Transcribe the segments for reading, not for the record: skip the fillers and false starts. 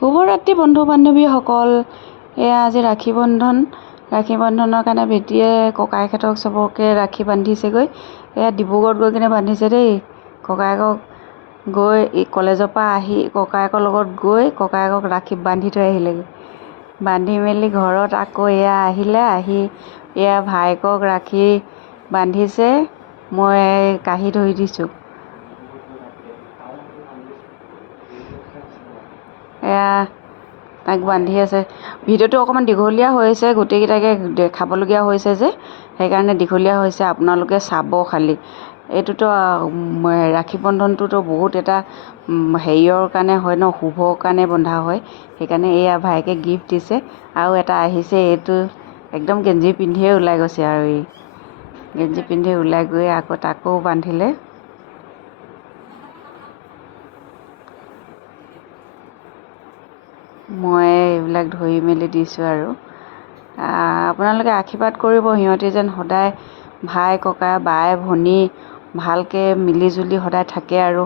শুভৰাত্ৰি বন্ধু বান্ধৱীসকল। এয়া আজি ৰাখী বন্ধনৰ কাৰণে বেটীয়ে ককাইহঁতক চবকে ৰাখী বান্ধিছেগৈ। এয়া ডিব্ৰুগড়ত গৈ কিনে বান্ধিছে দেই। ককায়েকক গৈ কলেজৰ পৰা আহি ককায়েকৰ লগত গৈ ককায়েকক ৰাখী বান্ধি থৈ আহিলেগৈ। বান্ধি মেলি ঘৰত আকৌ এয়া আহি এয়া ভায়েকক ৰাখী বান্ধিছে। মই কাঢ়ি ধৰি দিছোঁ। এয়া তাক বান্ধি আছে। ভিডিঅ'টো অকণমান দীঘলীয়া হৈছে, গোটেইকেইটাকে দেখাবলগীয়া হৈছে যে সেইকাৰণে দীঘলীয়া হৈছে। আপোনালোকে চাব খালি। এইটোতো ৰাখী বন্ধনটোতো বহুত এটা হেৰিয়ৰ কাৰণে হয় ন, শুভৰ কাৰণে বন্ধা হয়। সেইকাৰণে এয়া ভায়েকে গিফ্ট দিছে। আৰু এটা আহিছে, এইটো একদম গেঞ্জি পিন্ধিয়ে ওলাই গৈছে। আৰু এই গেঞ্জি পিন্ধি ওলাই গৈ আকৌ তাকো বান্ধিলে। মই এইবিলাক ধৰি মেলি দিছোঁ। আৰু আপোনালোকে আশীৰ্বাদ কৰিব, সিহঁতি যেন সদায় ভাই ককাই বাই ভনী ভালকৈ মিলিজুলি সদায় থাকে আৰু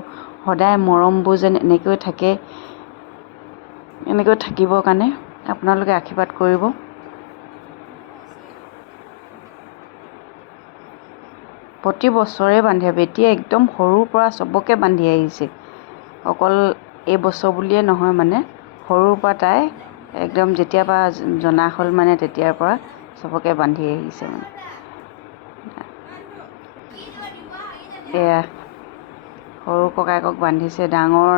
সদায় মৰমবোৰ যেন এনেকৈ থাকে, এনেকৈ থাকিবৰ কাৰণে আপোনালোকে আশীৰ্বাদ কৰিব। প্ৰতি বছৰে বান্ধে। বেটীয়ে একদম সৰুৰ পৰা চবকে বান্ধি আহিছে। অকল এই বছৰ বুলিয়ে নহয়, মানে সৰুৰ পৰা তাই একদম যেতিয়াৰ পৰা জনা হ'ল মানে তেতিয়াৰ পৰা চবকে বান্ধি আহিছে। মানে এয়া সৰু ককায়েকক বান্ধিছে। ডাঙৰ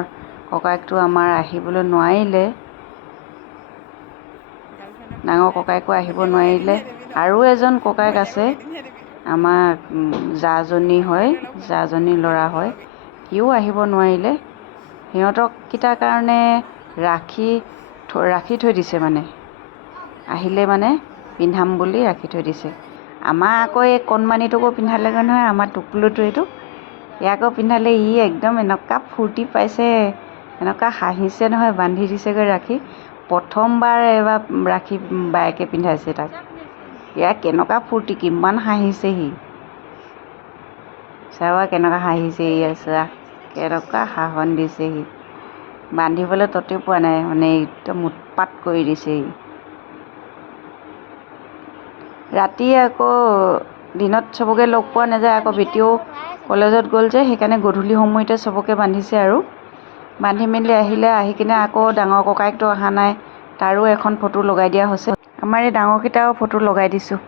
ককায়েকটো আমাৰ আহিবলৈ নোৱাৰিলে। ডাঙৰ ককায়েকো আহিব নোৱাৰিলে। আৰু এজন ককায়েক আছে, আমাৰ জাজনী হয়, জাজনীৰ ল'ৰা হয়, সিও আহিব নোৱাৰিলে। সিহঁতক কেইটাৰ কাৰণে ৰাখি থৈ দিছে। মানে আহিলে মানে পিন্ধাম বুলি ৰাখি থৈ দিছে। আমাৰ আকৌ এই কণমানিটোকো পিন্ধালেগৈ নহয়, আমাৰ টুকুলুটো এইটো। ইয়াকো পিন্ধালে। ই একদম এনেকুৱা ফূৰ্তি পাইছে, এনেকুৱা হাঁহিছে নহয়। বান্ধি দিছেগৈ ৰাখি। প্ৰথমবাৰ এবাৰ ৰাখি বায়েকে পিন্ধাইছে তাক। ইয়াক কেনেকুৱা ফূৰ্তি, কিমান হাঁহিছে সি। চাবা কেনেকুৱা হাঁহিছে সি। চোৱা কেনেকুৱা সাহন দিছে সি। বান্ধিবলৈ ততেই পোৱা নাই, মানে একদম উৎপাত কৰি দিছে সি। ৰাতি আকৌ দিনত চবকে লগ পোৱা নাযায়। আকৌ বেটীও কলেজত গ'ল যে সেইকাৰণে গধূলি সময়তে চবকে বান্ধিছে। আৰু বান্ধি মেলি আহিলে। আহি কিনে আকৌ ডাঙৰ ককায়েকটো অহা নাই, তাৰো এখন ফটো লগাই দিয়া হৈছে। আমাৰ এই ডাঙৰকেইটাও ফটো লগাই দিছোঁ।